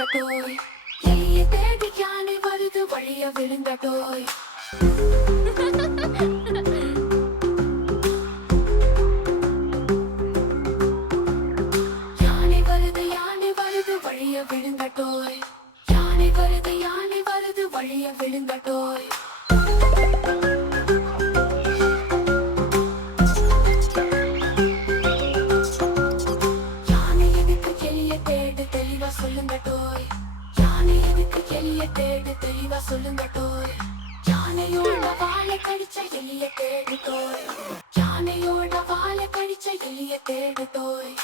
விழுந்தட்டோய். எலியை தேடி யானை வருது வழிய விழுந்தட்டோய். யானை வருது வழிய விழுந்தட்டோய். யானை வருது வழிய விழுந்தட்டோய். சொல்லுங்கட்டோய். யானை எதுக்கு எலிய தேடு தெளிவா சொல்லுங்கட்டோய். யானையோட வாழை கடிச்ச எலிய தேடுதோய். யானையோட வாழை கடிச்ச எலிய தேடுதோய்.